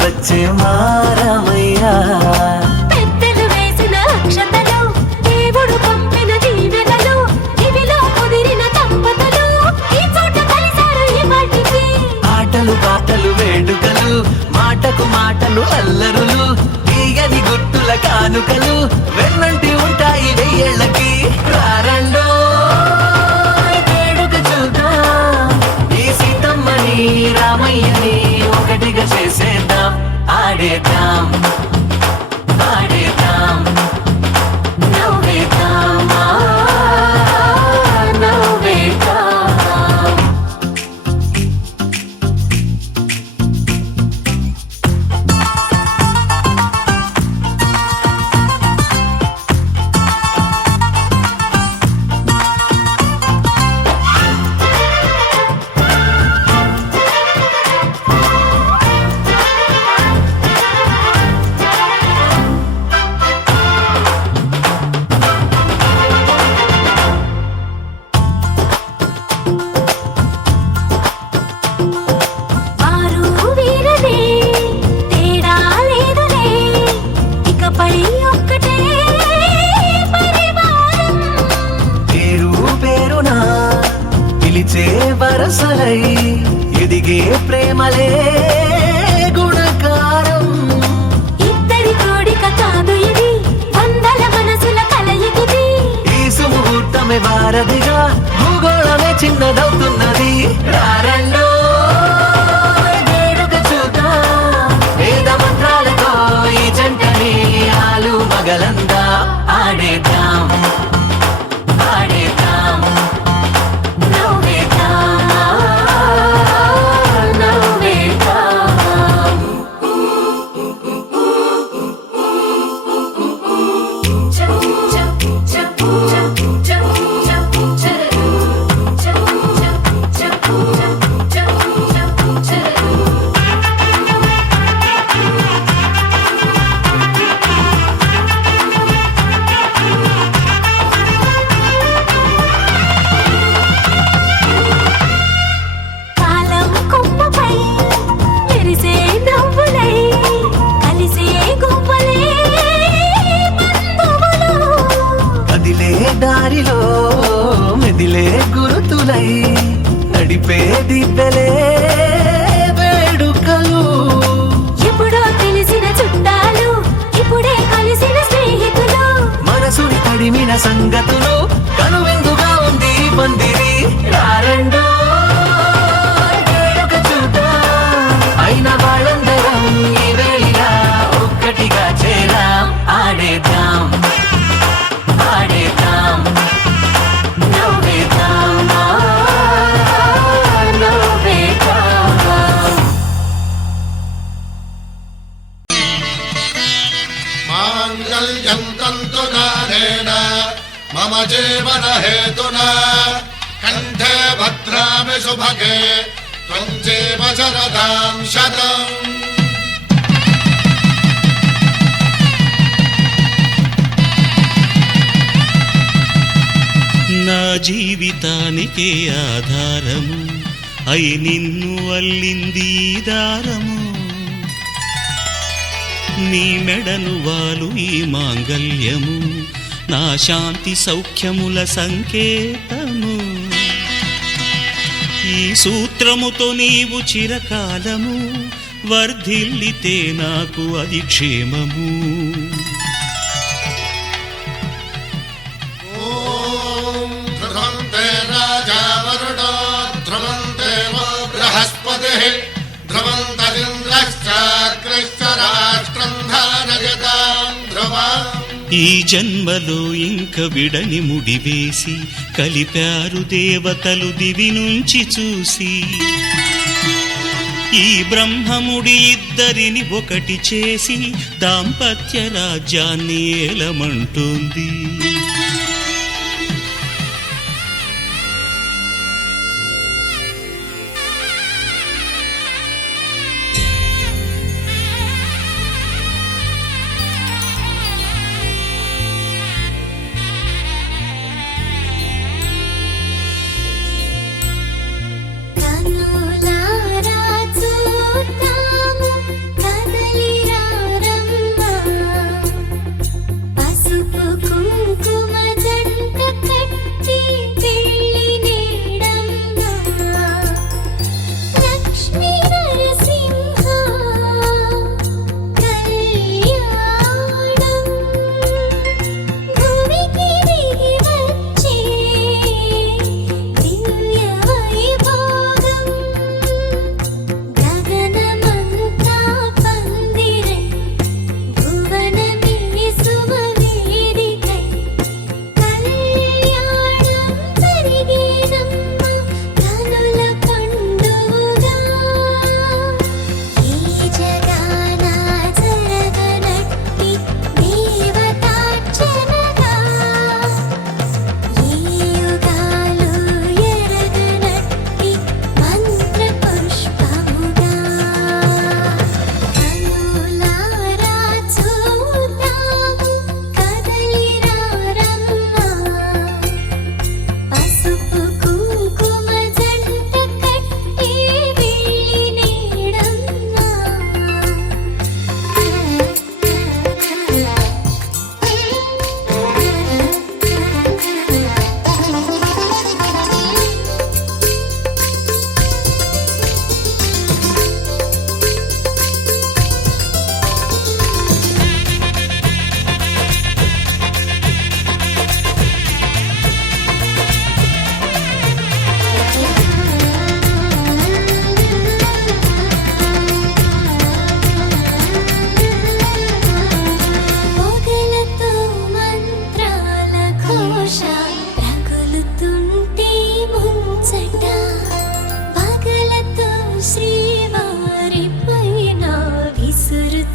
వచ్చే మారమయ్యా. పెద్దలు వేసిన అక్షతలు, దేవుడు పంపిన దీవెనలు, ఇవిలో కుదిరిన దంపతులు ఈ చోట కలిశారు ఈ వాటికి. ఆటలు పాటలు వేడుకలు, మాటకు మాటలు అల్లరులు, తీయని గుర్తుల కానుకలు వెన్నంటి ఉంటాయి వెయ్యేళ్ళకి. రారండో వేడుక చూద్దాం, ఈ సీతమ్మని రామయ్యని ఒకటిగా చేసేద్దాం. ఆడేద్దాం ఆడేద్దాం నవ్వేద్దాం నవ్వేద్దాం. వారు వీరనే తేడా లేదులే, ఇకపై ఒక్కటే పరివారం. పేరు పేరున పిలిచే వరసలై ఎదిగే ప్రేమలే గుణకారం. ఇద్దరి కోడిక కాదు ఇది, వందల మనసుల కలయికిది. ఈ సుముహూర్తమే వారధిగా, భూగోళమే చిన్నదవుతున్నది. రారండో వేడుక చూద్దాం, వేద మంత్రాలతో ఈ జంటని ఆలు మగలందా. ఆడేద్దాం ఆడేద్దాం నవ్వేద్దాం నవ్వేద్దాం. కాలం కొమ్మపై మెరిసే నవ్వులై కలిసే గువ్వలే బంధువులు. కదిలే దారిలో మెదిలే గురుతులై నడిపే దిబ్బెలే వేడుకలు. ఎప్పుడో తెలిసిన చుట్టాలు, ఇప్పుడే కలిసిన స్నేహితులు. మనసుని తడిమిన సంగతులు కనువిందుగా ఉంది ఈ పందిరి. రారండో వేడుక చూద్దాం, అయిన వాళ్ళందరం ఈ వేళ ఒక్కటిగా చేరాం. ఆడేద్దాం ఆడేద్దాం నవ్వేద్దాం నవ్వేద్దాం. మాంగళ్యం తంతునానేన మమ జీవన హేతునా కంఠే భద్రామి శుభగే త్వం జీవ శరదాం శతం. నా జీవితానికే ఆధారము అయి నిన్ను అల్లింది ఈ దారము. నీ మెడను వాలు ఈ మాంగల్యము, నా శాంతి సౌఖ్యముల సంకేతము. ఈ సూత్రముతో నీవు చిరకాలము వర్ధిల్లితే నాకు అది క్షేమము. ఓం ధ్రువంతే రాజా వరుణో ధ్రువంతే వో బృహస్పతిః ధ్రువంతరింద్రశ్చాగ్రశ్చ రాష్ట్రం ధారయతాం ధ్రువం. ఈ జన్మలో ఇంక విడని ముడివేసి కలిపారు దేవతలు దివి నుంచి చూసి. ఈ బ్రహ్మముడి ఇద్దరిని ఒకటి చేసి దాంపత్య రాజ్యాన్ని ఏలమంటుంది. కనులారా చూద్దాము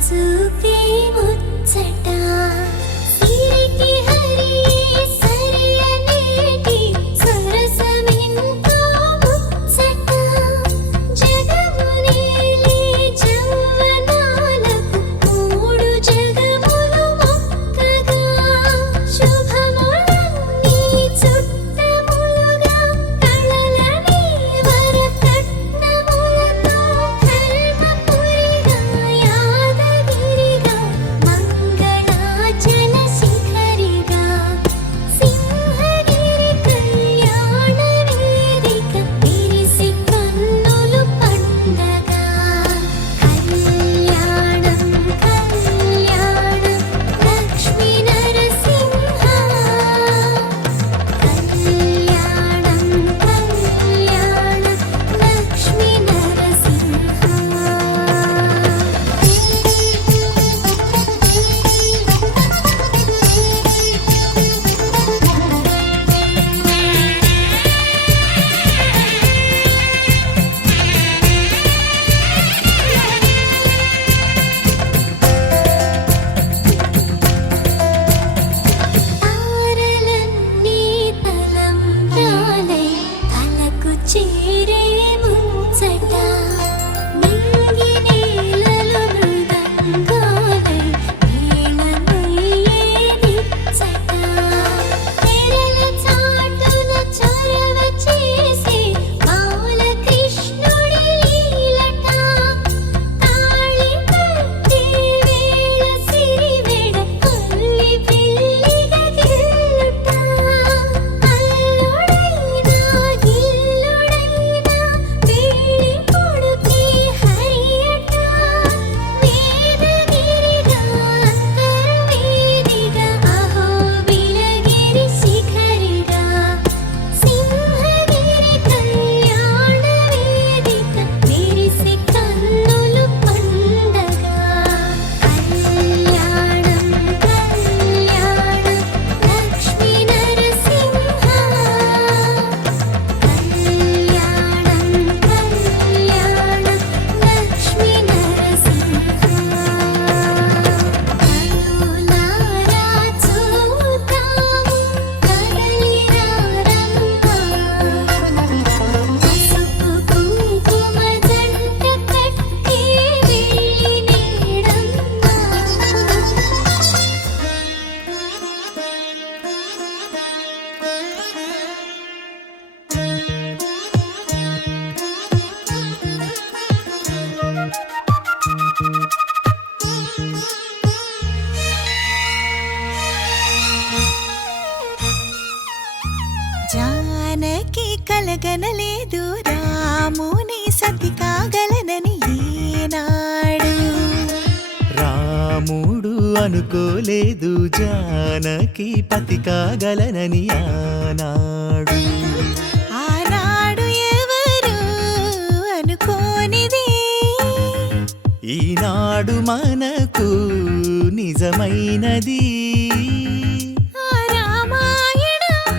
చూపే ముచ్చట సిరికి హరియే సరియనేటి సరసమెంతో ముచ్చట జగమునేలే జవ్వనాలకు మూడు జగములు మొక్కగా శుభములన్నీ చుట్టములుగా కళలని వరకట్నములతో ధర్మపురిగా యాదగిరిగా మంగళాచల శిఖరిగా సింహగిరి కళ్యాణ వేదిక విరిసి కన్నులు పండగ కళ్యాణం కళ్యాణం లక్ష్మీ నరసింహ కళ్యాణం కళ్యాణం లక్ష్మీ తారలన్నీ తలంబ్రాలై తలకు చేరే ముచ్చట నింగి నేలలో మృదంగాలై వీణమయ్యే నిచ్చట తెరల చాటున చొరవ చేసే బాలకృష్ణుడి లీలట తాళి కట్టే వేళ సిరివెడ అల్లి పిల్లిగా గిల్లుట అల్లుడైనా గిల్లుడైనా వేడి కొడుకే హరియట వేదగిరిగా అంతర్వేదిగా అహో బిలగిరి శిఖరిగా సింహగిరి కళ్యాణ వేదిక విరిసి కన్నులు పండగ కళ్యాణం కళ్యాణం లక్ష్మీ నరసింహ కళ్యాణం కళ్యాణం లక్ష్మీ నరసింహ కనులారా చూద్దాము కదలిరా రంగా పసుపు కుంకుమ జంట కట్టి వెళ్ళి నీడమ్మా జానకి కలగనలేదు రాముని సతి కాగలనని ఈనాడు రాముడు అనుకోలేదు జానకి పతి కాగలనని ఆనాడు ఆనాడు ఎవరు అనుకోనిది ఈనాడు మనకు నిజమైనది ఆ రామాయణం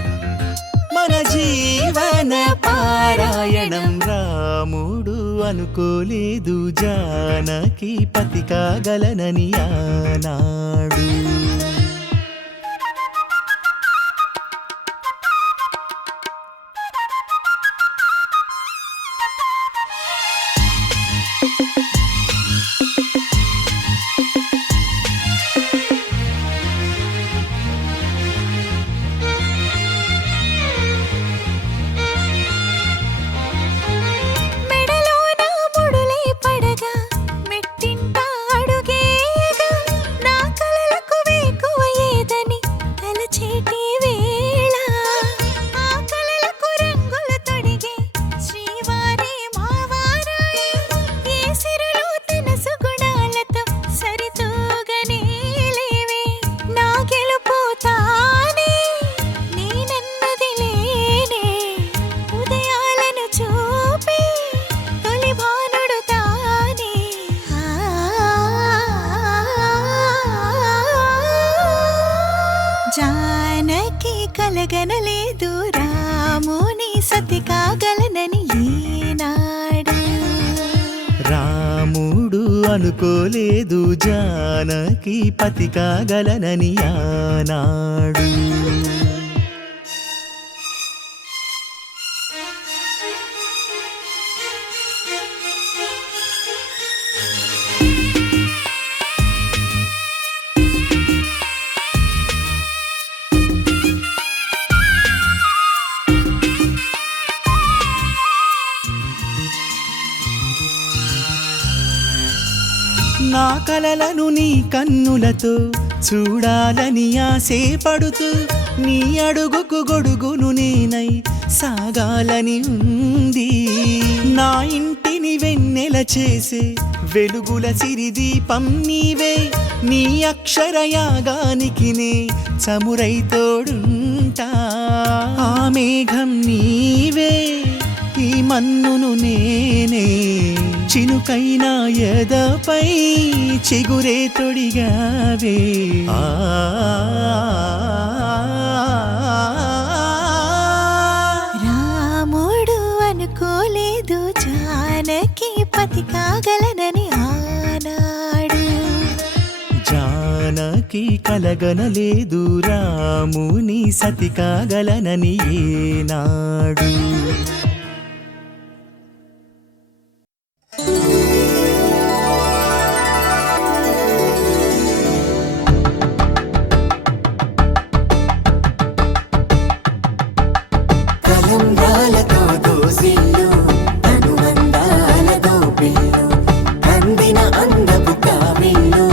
మన జీవన పారాయణం రాముడు అనుకోలేదు జానకి పతి కాగలనని ఆనాడు మెడలోన ముడులే పడగా మెట్టింట అడుగేయగా నా కలలకు వేకువ ఏదని తలచేటి వేళ ఆ కలలకు రంగులు తొడిగే శ్రీవారి మావారాయే ఏ సిరులు తన సుగుణాలతో సరితూగనే లేవే నా గెలుపు తానే నేనన్నది లేనే ఉదయాలను చూపే తొలి భానుడు తానే జానకి కలగనలేదు రాముని సతి కాగలనని ఈనాడు రాముడు అనుకోలేదు జానకి పతి కాగలనని ఆనాడు. నా కలలను నీ కన్నులతో చూడాలని ఆశే పడుతూ నీ అడుగుకు గొడుగును నేనై సాగాలని ఉంది. నా ఇంటిని వెన్నెల చేసే వెలుగుల సిరిదీపం నీవే. నీ అక్షరయాగానికి నే చమురై తోడుంటా. ఆ మేఘం నీవే, ఈ మన్నును నేనే. చినుకైనా ఎదపై చిగురే తొడిగావే. రాముడు అనుకోలేదు జానకి పతి కాగలనని ఆనాడు. జానకి కలగనలేదు రాముని సతి కాగలనని ఏనాడు. కలంబ్రాలతో దోసిల్లు అనుబంధాలతో పిల్లు అందిన అందపు కావిళ్ళు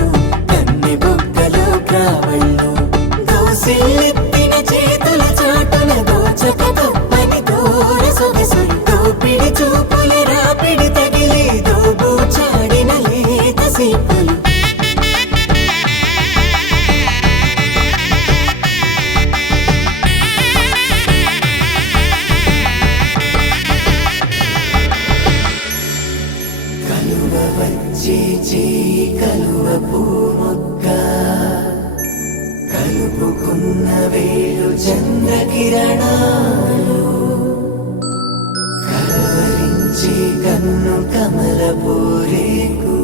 కన్నె బొక్కలో క్రావళ్ళు దోసిల్లెత్తిన చేతుల చాటున దోచక తప్పని దూర సొగసులు దోపిడి చూపుల రాపిడి తగిలి దోబూచాడిన లేత సీపులు చేయి కలువ పూమొక్క కలుపుకున్న వేలు చంద్రకిరణాలు కలవరించి కన్ను కమల పూరేకు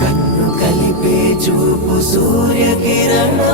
కన్ను కలిపే చూపు సూర్యకిరణాలు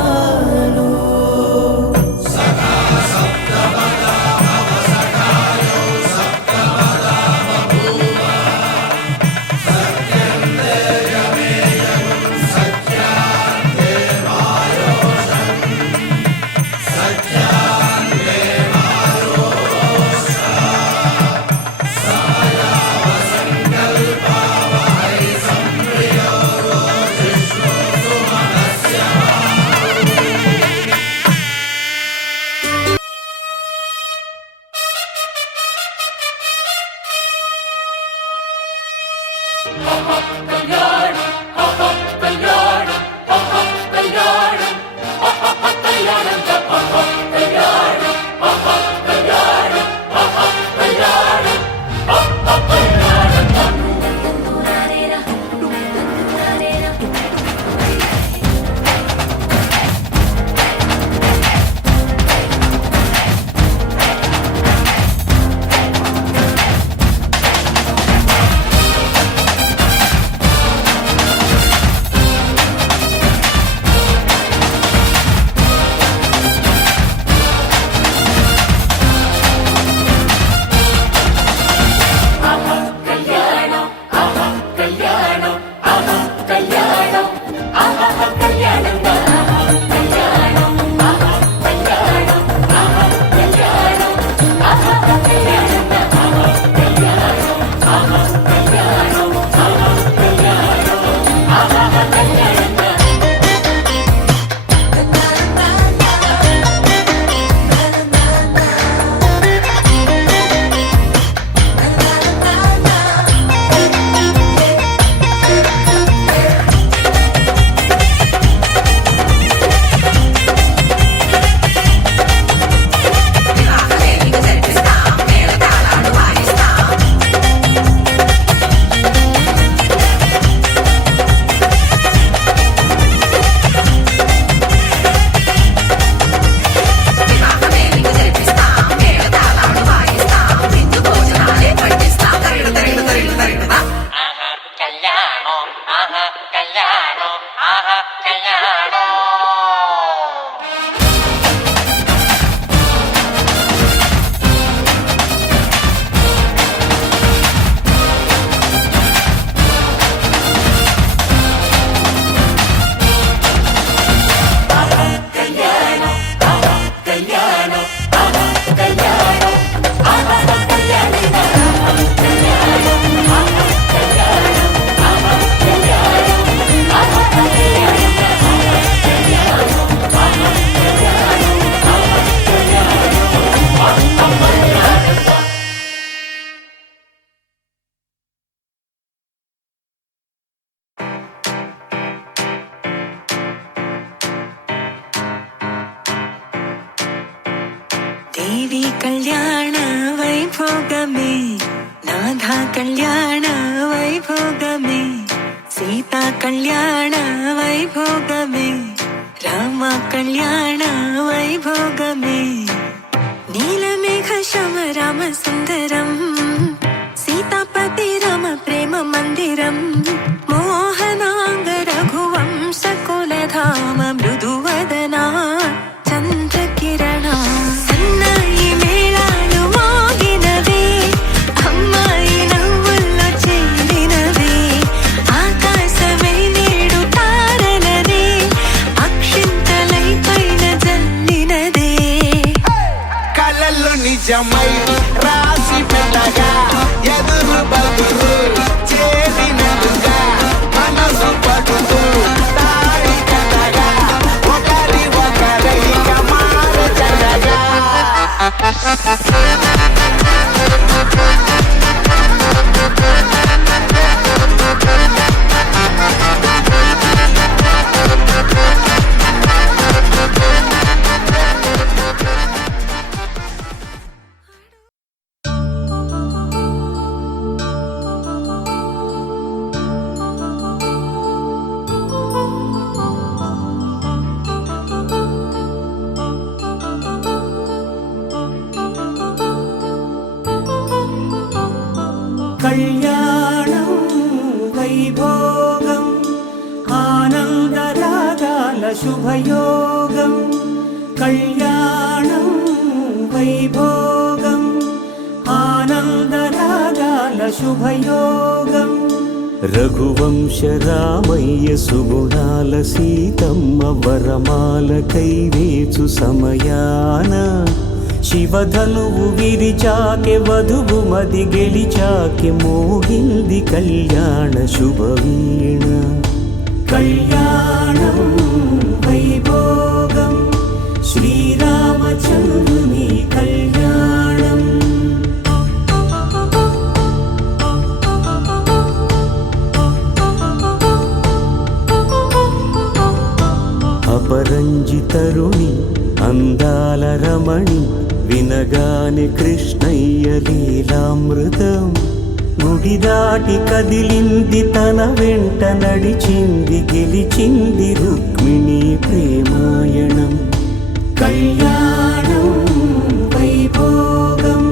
శ్రీహరి కళ్యాణ వైభోగమే నాథ కళ్యాణ వైభోగమే సీతా కళ్యాణ వైభోగమే రామ కళ్యాణ వైభోగమే నీలమేఘ శమ రామ సుందరం సీతాపతి రామ ప్రేమ మందిరం మోహనాంగ రఘువంశ కులధామ మృదువదనా చంద్రకిరణ సన్నాయి మేళాలు మోగినవే అమ్మాయి నవ్వుల్లో చేరినవే ఆకాశమే నేడు తారలనే అక్షింతలై పైన జల్లినదే కలలు నిజమై రాసి పెట్టగా ఎదురు బదురు చేరినట్టుగా మనసు పడుతూ తాడి కట్టగా ఒకరి ఒకరైక మారచగా కళ్యాణం వైభోగం ఆనందరాగాల శుభయోగం కళ్యాణం వైభోగం ఆనందరాగాల శుభయోగం రఘువంశ రామయ్య సుగుణాల సీతమ్మ వరమాల కైవేచు సమయాన శివధనువు విరిచాకె వధువు మది గెలిచాకె మోగింది కళ్యాణ శుభవీణ కళ్యాణం వైభోగం శ్రీరామచంద్రుని కళ్యాణం అపరంజి తరుణి అందాల రమణి వినగానే కృష్ణయ్య లీలామృతం గుడి దాటి కదిలింది తన వెంట నడిచింది గెలిచింది రుక్మిణి ప్రేమాయణం కళ్యాణం వైభోగం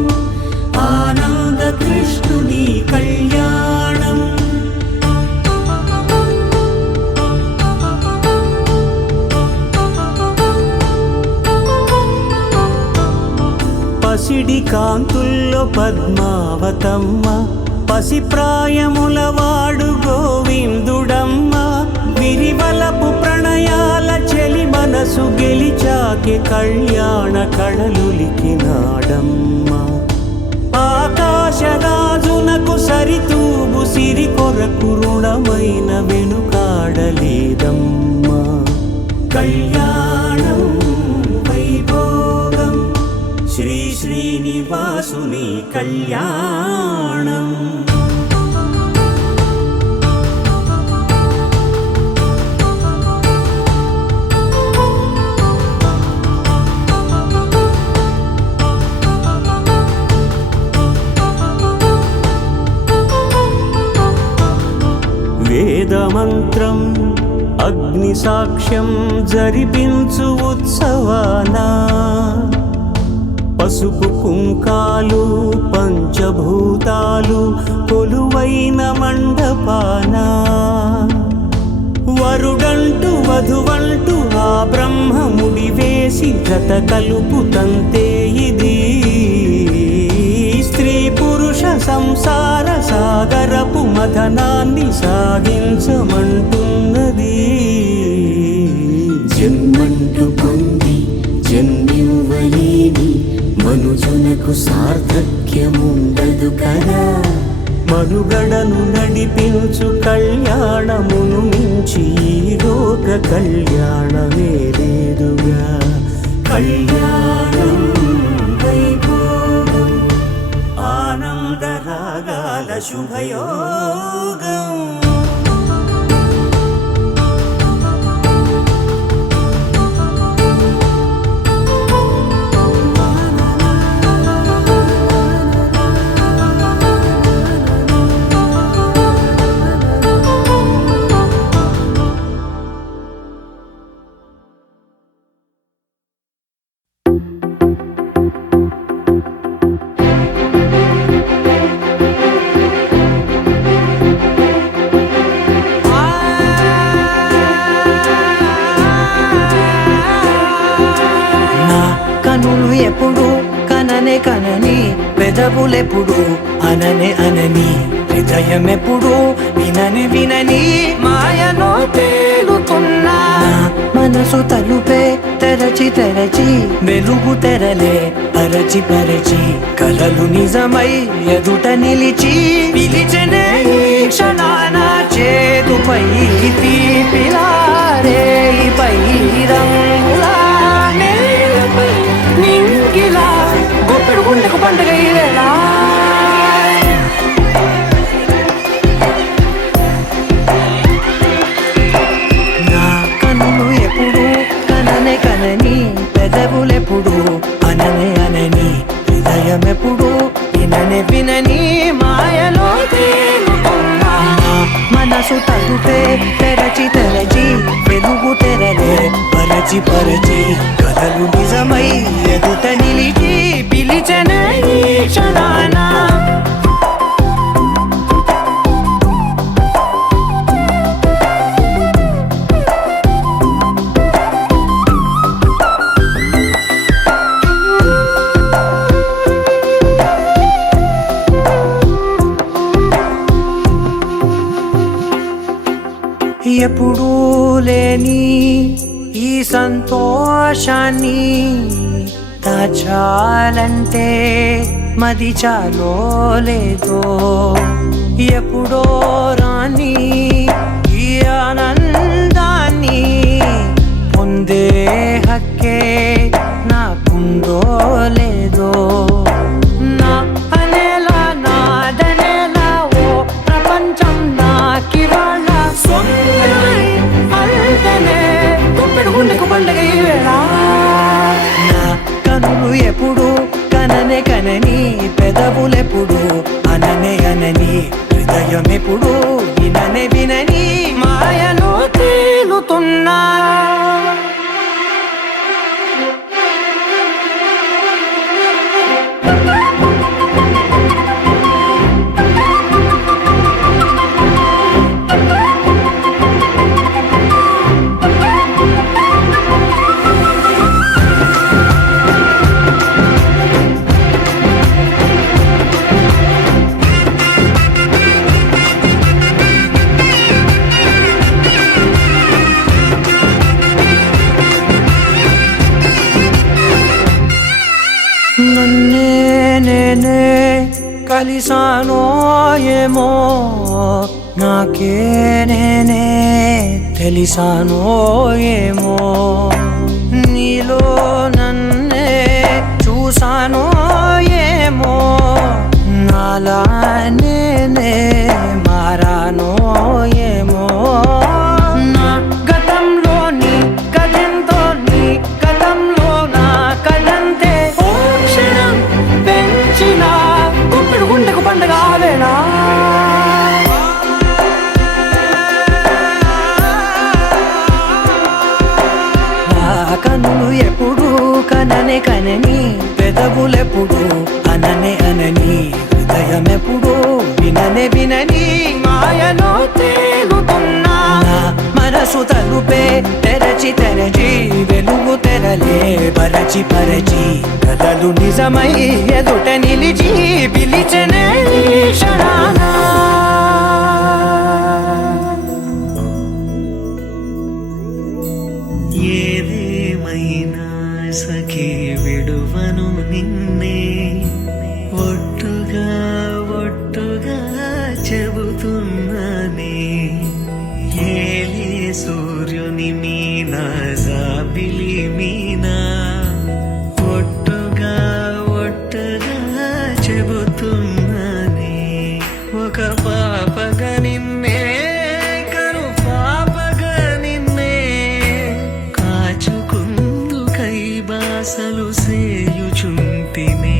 ఆనంద కృష్ణుని కళ్యాణం పసిడి కాంతుల్లో పద్మావతమ్మ పసిప్రాయముల వాడు గోవిందుడమ్మ విరివలపు ప్రణయాల చెలి మనసు గెలిచాకె కళ్యాణ కళలులికినాడమ్మ ఆకాశరాజునకు సరితూబు సిరి కొరకు రుణమైన వెనుకాడలేదమ్మా కళ్యాణం వైభోగం శ్రీ శ్రీనివాసుని కళ్యాణం వేదమంత్రం అగ్ని సాక్ష్యం జరిపించు ఉత్సవానా పసుపు కుంకాలు పంచభూతాలు కొలువైన మండపానా వరుడంటూ వధువంటూ ఆ బ్రహ్మముడి వేసి జత కలుపుతంతే ఇది స్త్రీ పురుష సంసార సాగరపు మథనాన్ని సాగించమంటున్నది జన్మంటూ పొంది జన్మివ్వలేని మనుజునకు సార్థక్యముండదు కదా మనుగడను నడిపించు కళ్యాణమును మించి ఈ లోక కళ్యాణమే లేదుగా కళ్యాణం వైభోగం ఆనందరాగాల శుభయోగం పెదవులెప్పుడు అననే అనని హృదయమెప్పుడు వినని వినని మాయలో తేలుతున్నా మనసు తలుపే తెరచి తెరచి వెలుగు తెరలే పరచి పరచి కలలు నిజమై ఎదుట నిలిచి పిలిచనే ఈ క్షణాన చేతుపై తీపిలారే పై రంగులా నేలపై నింగిలా గొప్పెడు గుండెకు పండుగ ఇదేలా నా కన్నులు ఎప్పుడు కననే కనని పెదవులెప్పుడు అననే అనని హృదయమెప్పుడు విననే వినని మాయలో తేలుతున్నా మనసు తలుపే తెరచి తెరచి వెలుగు తెరలే పరచి పరచి కలలు నిజమై ఎదుట నిలిచి పిలిచనే ఈ క్షణాన ఎప్పుడూ లేని ఈ సంతోషాన్ని దాచాలంటే మది చాలో లేదో ఎప్పుడో రాని ఈ ఆనందాన్ని పొందే హక్కే నాకుందో లేదో నా అనేలా నాదనేలా ఓ ప్రపంచం నాకివాళ్ళ సొంతమై అల్దనే గుప్పెడు గుండెకు పండుగ ఈవేళ నా కనులు ఎప్పుడు కననే కనని పెదవులెప్పుడు అననే అనని హృదయమెప్పుడు విననే వినని మాయలో తేలుతున్నా నన్నే నేనే కలిసానో ఏమో నాకే నేనే తెలిసానో ఏమో నీలో నన్నే చూసానో ఏమో నాలా నేనే మారానో ఏమో నా గతంలోని కథంతో నీ గతంలో నా కథంతే ఓ క్షణం పెంచిన గుప్పెడు గుండెకు పండుగ ఆవేళ నా కన్నులు ఎప్పుడు కననే కనని పెదవులెప్పుడు అననే అనని హృదయమెప్పుడు విననే వినని మాయలో తేలుతున్నా మనసు తలుపే తెరచి తెరచి వెలుగు తెరలే పరచి పరచి కలలు నిజమై ఎదుట నిలిచి పిలిచనే ఈ క్షణాన ఏదేమైనా సఖీ విడువను నిన్నే ఒట్టుగా ఒట్టుగా చెబుతున్నానే ఏలే సూర్యుని మీనా జాబిలి మీనా ఒట్టుగా ఒట్టుగా చెబుతున్నానే ఒక పాపగా నిన్నే కను పాపగా నిన్నే కాచుకుందు కై బాసలు సేయుచుంటినే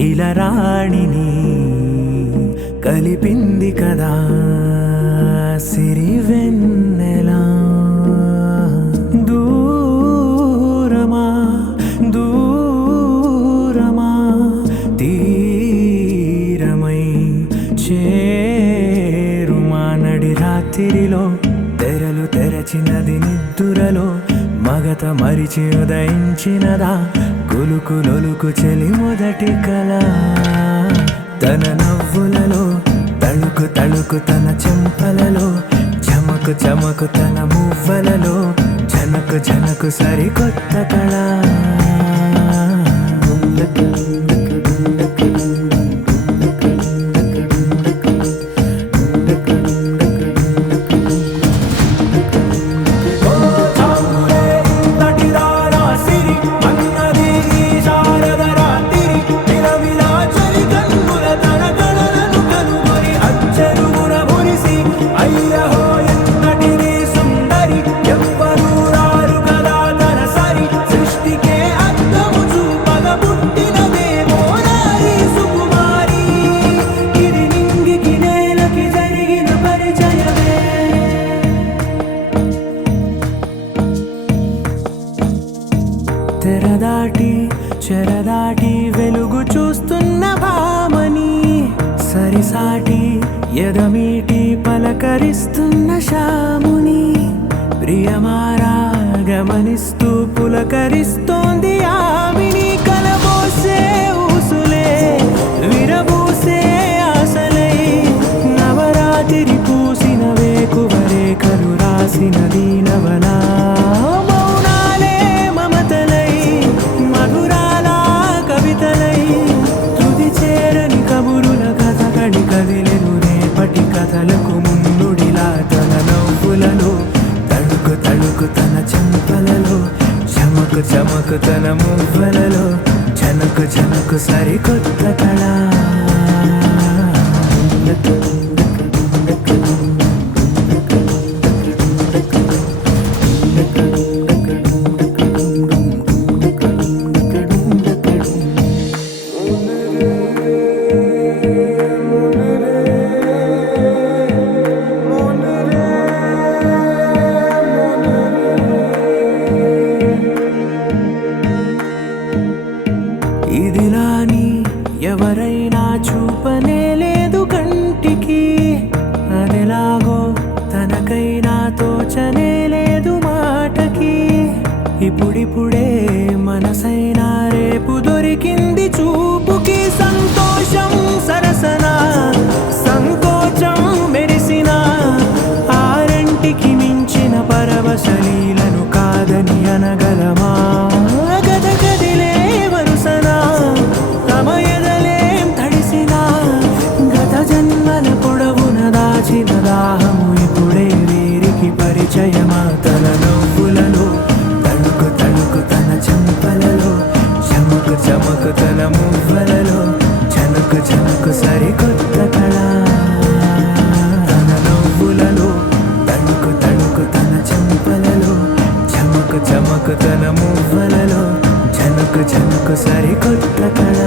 ఇలరాణిని కలిపింది కదా సిరివెన్నెలా దూరమా దూరమా తీరమై చేరుమా నడి రాత్రిలో తెరలు తెరచినది నిద్దురలో మగత మరిచి ఉదయించినదా కులుకు లొలుకు చెలి మొదటి కళ తన నవ్వులలో తళుకు తళుకు తన చెంపలలో చమకు చమకు తన మువ్వలలో జనకు జనకు సరికొత్త కళ తెరదాటి చెరదాటి వెలుగు చూస్తున్న భామని సరిసాటి ఎదమీటి పలకరిస్తున్న శాముని ప్రియమారా గమనిస్తూ పులకరిస్తోంది ఆమెని కలబోసే ఊసులే విరబూసే ఆశలై నవరాత్రి పూసిన వేకువరేఖలు రాసిన దీనవనా కదిలెను రేపటి కథలకు ముందుడిలా తన నవ్వులలో తళుకు తళుకు తన చెంపలలో చమకు చమకు తన మువ్వలలో జనకు జనకు సరికొత్త కళ ఇదిలాని ఎవరైనా చూపనే లేదు కంటికి అదెలాగో తనకైనా తోచనే లేదు మాటకి ఇప్పుడిప్పుడే మనసైనా రేపు దొరికింది చూపుకి సంతోషం సరసన సంకోచం మెరిసిన ఆరంటికి మించిన పరవశలీలను కాదని అనగలమా దాచిన దాహము ఇప్పుడే వీరికి పరిచయమా తన నవ్వులలో తళుకు తళుకు తన చెంపలలో చమకు చమకు తన మువ్వలలో జనకు జనకు సరికొత్త కళ తన నవ్వులలో తళుకు తళుకు తన చెంపలలో చమకు చమకు తన మువ్వలలో జనకు జనకు సరికొత్త కళ